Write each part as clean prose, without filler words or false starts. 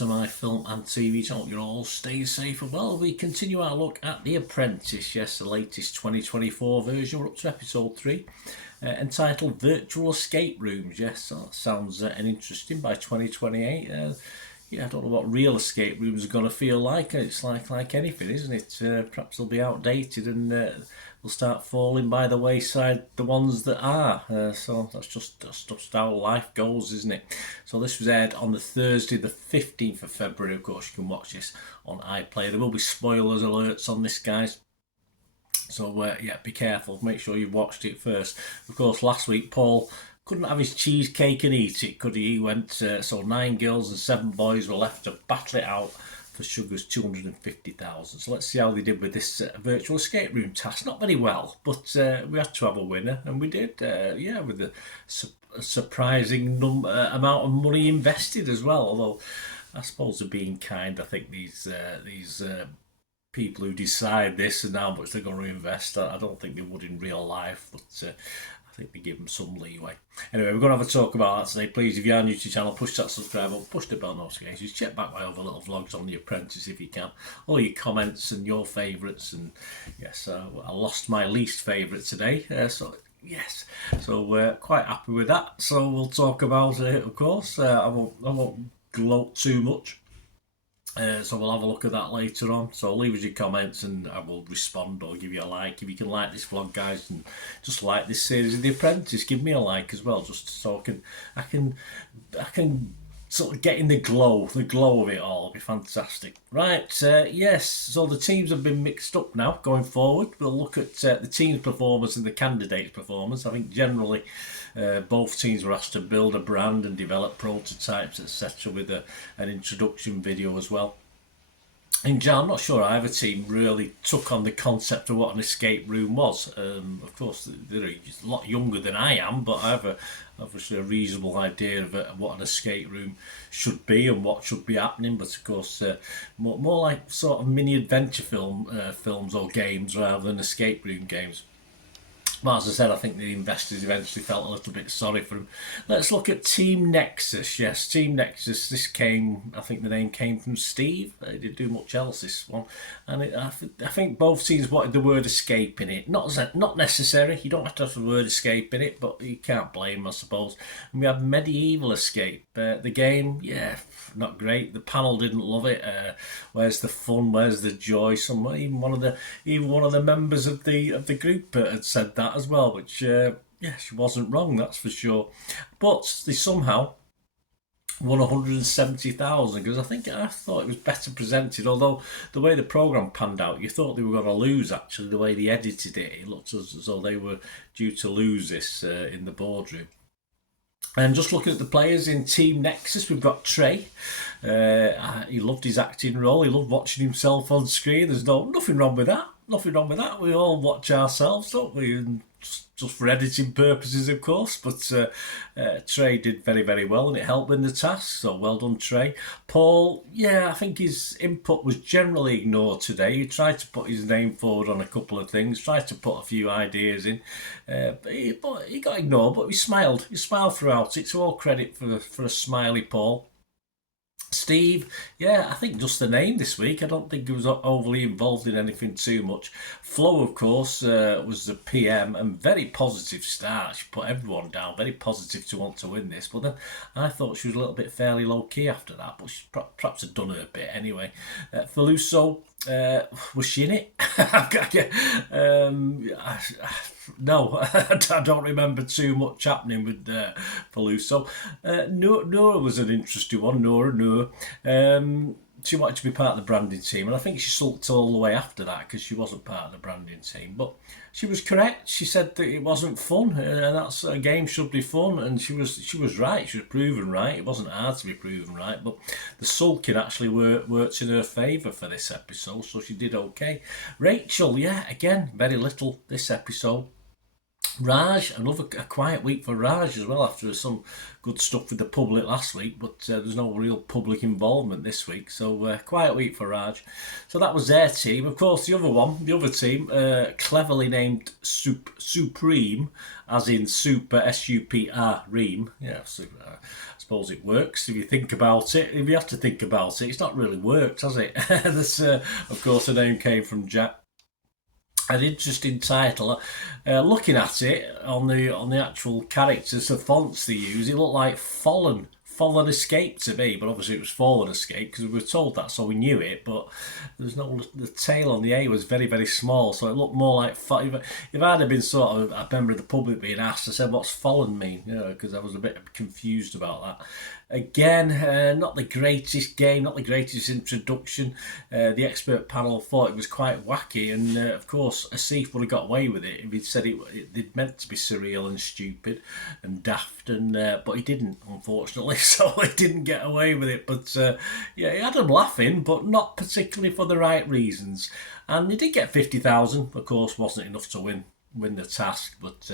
to my film and TV channel. You're all stay safe and well. We continue our look at The Apprentice. Yes, the latest 2024 version. We're up to episode 3, entitled Virtual Escape Rooms. Yes, so that sounds interesting. By 2028. Yeah, I don't know what real escape rooms are going to feel like. It's like anything, isn't it? Perhaps they'll be outdated and they'll start falling by the wayside, the ones that are. So that's just how life goes, isn't it? So this was aired on the Thursday, the 15th of February. Of course, you can watch this on iPlayer. There will be spoilers alerts on this, guys. So, yeah, be careful. Make sure you've watched it first. Of course, last week, Paul couldn't have his cheesecake and eat it, could he? He went, so 9 girls and 7 boys were left to battle it out for Sugar's 250,000. So let's see how they did with this virtual escape room task. Not very well, but we had to have a winner, and we did. Yeah, with a surprising amount of money invested as well. Although I suppose they're being kind. I think these people who decide this and how much they're going to invest, I don't think they would in real life, but I think we give them some leeway. Anyway, we're going to have a talk about that today. Please, if you are new to the channel, push that subscribe button, push the bell notifications, check back my other little vlogs on The Apprentice if you can. All your comments and your favourites. And yes, I lost my least favourite today. So yes, so we're quite happy with that. So we'll talk about it, of course. I won't gloat too much. So we'll have a look at that later on. So leave us your comments and I will respond or give you a like. If you can like this vlog, guys, and just like this series of The Apprentice, give me a like as well, just so I can sort of get in the glow of it all. It'll be fantastic. Right, yes, so the teams have been mixed up now going forward. We'll look at the team's performance and the candidate's performance. I think generally both teams were asked to build a brand and develop prototypes, etc., with an introduction video as well. I'm not sure either team really took on the concept of what an escape room was. Of course, they're a lot younger than I am, but I have obviously a reasonable idea of what an escape room should be and what should be happening. But of course, more like sort of mini adventure films or games rather than escape room games. But as I said, I think the investors eventually felt a little bit sorry for them. Let's look at Team Nexus. Yes, Team Nexus. This came, I think the name came from Steve. They didn't do much else, this one. And I think both teams wanted the word escape in it. Not necessary. You don't have to have the word escape in it, but you can't blame them, I suppose. And we have Medieval Escape. The game, yeah, not great. The panel didn't love it. Where's the fun? Where's the joy? Even one of the members of the group had said that as well, which yeah, she wasn't wrong, that's for sure. But they somehow won 170,000 because I thought it was better presented. Although the way the program panned out, you thought they were going to lose. Actually, the way they edited it, it looked as though they were due to lose this in the boardroom. And just looking at the players in Team Nexus, we've got Trey. He loved his acting role. He loved watching himself on screen. There's nothing wrong with that. Nothing wrong with that. We all watch ourselves, don't we? And just for editing purposes, of course. But Trey did very, very well, and it helped win the task. So well done, Trey. Paul, yeah, I think his input was generally ignored today. He tried to put his name forward on a couple of things, tried to put a few ideas in, but he got ignored. But he smiled. He smiled throughout it. So all credit for a smiley Paul. Steve, yeah, I think just the name this week. I don't think he was overly involved in anything too much. Flo, of course, was the PM and very positive start. She put everyone down, very positive to want to win this. But then I thought she was a little bit fairly low-key after that, but she perhaps had done her bit anyway. Feluso, was she in it? No, I don't remember too much happening with Feluso. Noura was an interesting one. Noura. She wanted to be part of the branding team, and I think she sulked all the way after that because she wasn't part of the branding team. But she was correct. She said that it wasn't fun, and that's a game should be fun, and she was right. She was proven right. It wasn't hard to be proven right, but the sulking actually worked in her favour for this episode, so she did okay. Rachel, yeah, again, very little this episode. Raj, a quiet week for Raj as well after some good stuff with the public last week, but there's no real public involvement this week, so quiet week for Raj. So that was their team. Of course, the other team, cleverly named Supreme, as in Super S-U-P-R Ream. Yeah, I suppose it works if you think about it. If you have to think about it, it's not really worked, has it? This, of course, the name came from Jack. An interesting title. Looking at it on the actual characters, the fonts they use, it looked like Fallen Escape to me, but obviously it was Fallen Escape because we were told that, so we knew it. But there's no, the tail on the A was very, very small, so it looked more like if I'd have been sort of a member of the public being asked, I said, "What's Fallen mean?" Because I was a bit confused about that. Again, not the greatest game, not the greatest introduction. The expert panel thought it was quite wacky, and of course, Asif would have got away with it if he'd said it meant to be surreal and stupid and daft, but he didn't, unfortunately, so he didn't get away with it. But yeah, he had them laughing, but not particularly for the right reasons. And he did get 50,000, of course, wasn't enough to win the task, but.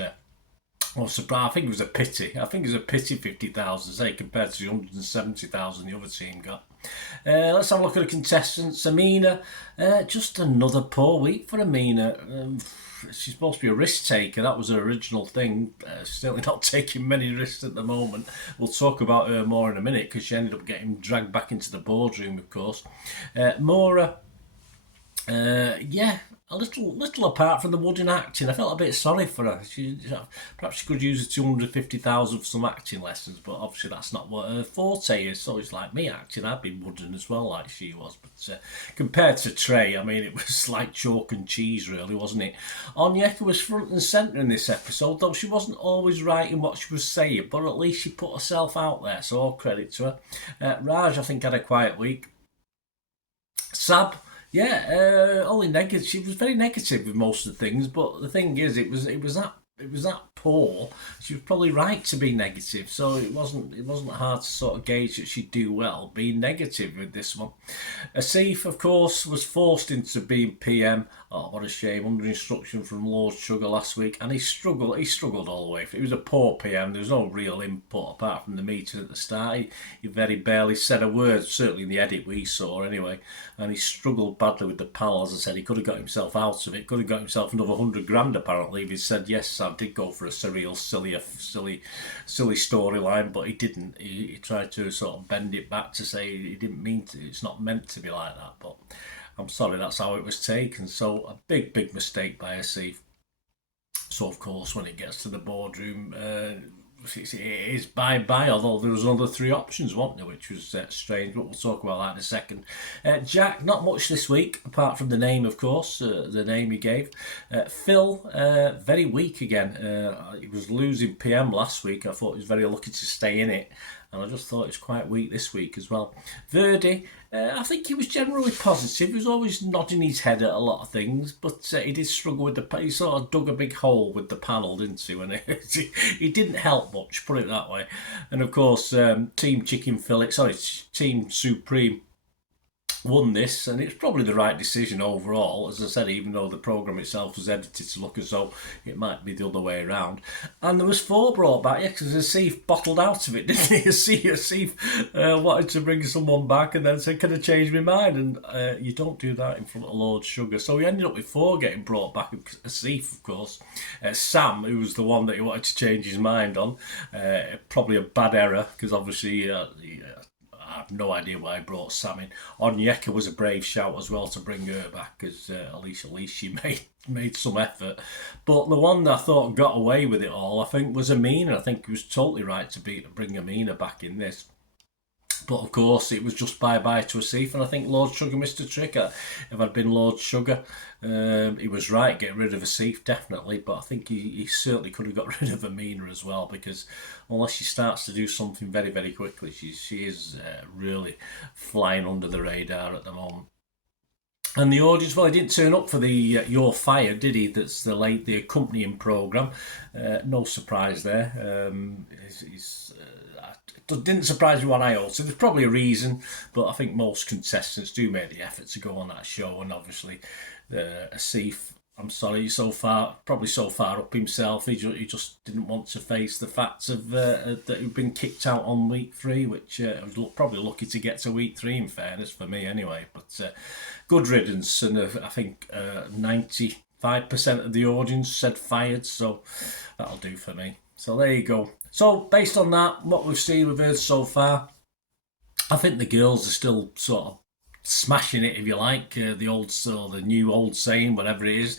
Well, I think it was a pity. 50,000, say, compared to the 170,000 the other team got. Let's have a look at the contestants. Amina, just another poor week for Amina. She's supposed to be a risk taker. That was her original thing. Certainly not taking many risks at the moment. We'll talk about her more in a minute because she ended up getting dragged back into the boardroom, of course. Maura, yeah, a little apart from the wooden acting. I felt a bit sorry for her. Perhaps she could use the 250,000 for some acting lessons, but obviously that's not what her forte is. So it's like me acting, I'd be wooden as well, like she was. But compared to Trey, I mean, it was like chalk and cheese, really, wasn't it? Onyeka was front and centre in this episode, though she wasn't always right in what she was saying, but at least she put herself out there, so all credit to her. Raj, I think, had a quiet week. Sab, yeah, only negative. She was very negative with most of the things, but the thing is, it was that poor. She was probably right to be negative, so it wasn't hard to sort of gauge that she'd do well being negative with this one. Asif, of course, was forced into being PM. Oh, what a shame! Under instruction from Lord Sugar last week, and he struggled. He struggled all the way. It was a poor PM. There was no real input apart from the meeting at the start. He very barely said a word. Certainly in the edit we saw, anyway. And he struggled badly with the panel. As I said, he could have got himself out of it. Could have got himself another 100 grand apparently if he said yes. I did go for a surreal, silly storyline, but he didn't. He tried to sort of bend it back to say he didn't mean to. It's not meant to be like that, but. I'm sorry, that's how it was taken. So a big mistake by Asif. So of course, when it gets to the boardroom, it is bye-bye, although there was another three options, wasn't there, which was strange, but we'll talk about that in a second. Jack, not much this week, apart from the name, of course, the name he gave. Phil, very weak again. He was losing PM last week. I thought he was very lucky to stay in it. And I just thought it was quite weak this week as well. Verdi, I think he was generally positive. He was always nodding his head at a lot of things, but he did struggle with he sort of dug a big hole with the panel, didn't he? When he didn't help much, put it that way. And of course, Team Supreme won this, and it's probably the right decision overall. As I said, even though the programme itself was edited to look as though it might be the other way around. And there was 4 brought back, yeah, because Asif bottled out of it, didn't he? Asif wanted to bring someone back and then said, can I change my mind? And you don't do that in front of Lord Sugar. So we ended up with 4 getting brought back. Asif, of course. Sam, who was the one that he wanted to change his mind on. Probably a bad error, because obviously... I have no idea why I brought Sam in. Onyeka was a brave shout as well to bring her back, because at least she made some effort. But the one that I thought got away with it all, I think, was Amina. I think he was totally right to bring Amina back in this. But of course, it was just bye-bye to Asif, and I think Lord Sugar missed a trick. If I'd been Lord Sugar, he was right, get rid of Asif, definitely, but I think he certainly could have got rid of Amina as well, because unless she starts to do something very, very quickly, she is really flying under the radar at the moment. And the audience, well, he didn't turn up for the You're Fired, did he? That's the accompanying programme. No surprise there. It didn't surprise me one iota. There's probably a reason, but I think most contestants do make the effort to go on that show, and obviously Asif I'm sorry, he's probably so far up himself. He just didn't want to face the facts of that he'd been kicked out on week 3, which I was probably lucky to get to week 3. In fairness, for me anyway. But good riddance, and I think 95% of the audience said fired, so that'll do for me. So there you go. So based on that, what we've heard so far, I think the girls are still sort of smashing it, if you like. The new old saying, whatever it is.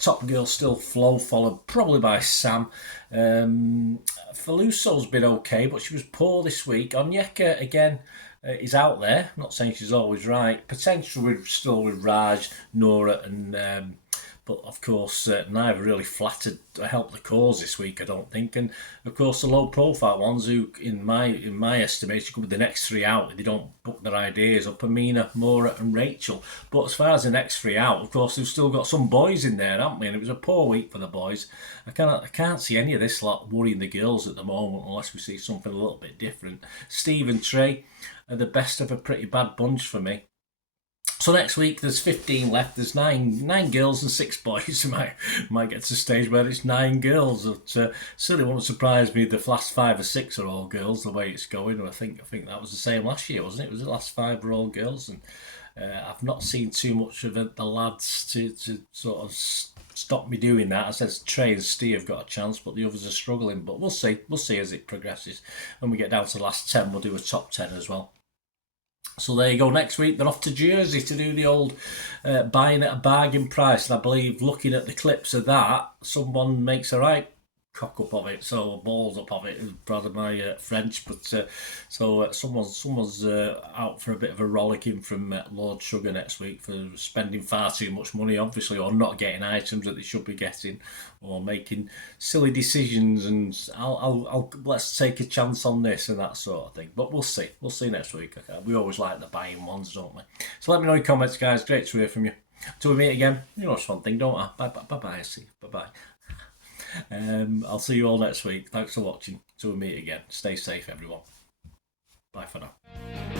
Top girl still Flo, followed probably by Sam. Faluso's been okay, but she was poor this week. Onyeka again is out there. I'm not saying she's always right. Potential still with Raj, Nora, and but of course neither really flattered helped the cause this week, I don't think. And of course the low profile ones, who in my estimation could be the next 3 out if they don't put their ideas up: Amina, Maura and Rachel. But as far as the next 3 out, of course they've still got some boys in there, haven't we? And it was a poor week for the boys. I can't see any of this lot worrying the girls at the moment, unless we see something a little bit different. Steve and Trey are the best of a pretty bad bunch for me. So next week there's 15 left. There's nine girls and 6 boys. might get to a stage where it's 9 girls. But certainly won't surprise me. The last 5 or 6 are all girls. The way it's going, I think that was the same last year, wasn't it? Was it the last 5 were all girls? And I've not seen too much of the lads to sort of stop me doing that. I said Trey and Steve have got a chance, but the others are struggling. But we'll see. We'll see as it progresses. When we get down to the last 10, we'll do a top 10 as well. So there you go. Next week they're off to Jersey to do the old buying at a bargain price. And I believe, looking at the clips of that, someone makes a right cock up of it, so balls up of it, rather my French. But someone's out for a bit of a rollicking from Lord Sugar next week for spending far too much money, obviously, or not getting items that they should be getting, or making silly decisions. And I'll let's take a chance on this and that sort of thing. But we'll see next week. Okay. We always like the buying ones, don't we? So let me know in the comments, guys. Great to hear from you. Till we meet again, you know it's one thing, don't I? Bye. See you. Bye. I'll see you all next week. Thanks for watching. Till we meet again. Stay safe, everyone. Bye for now.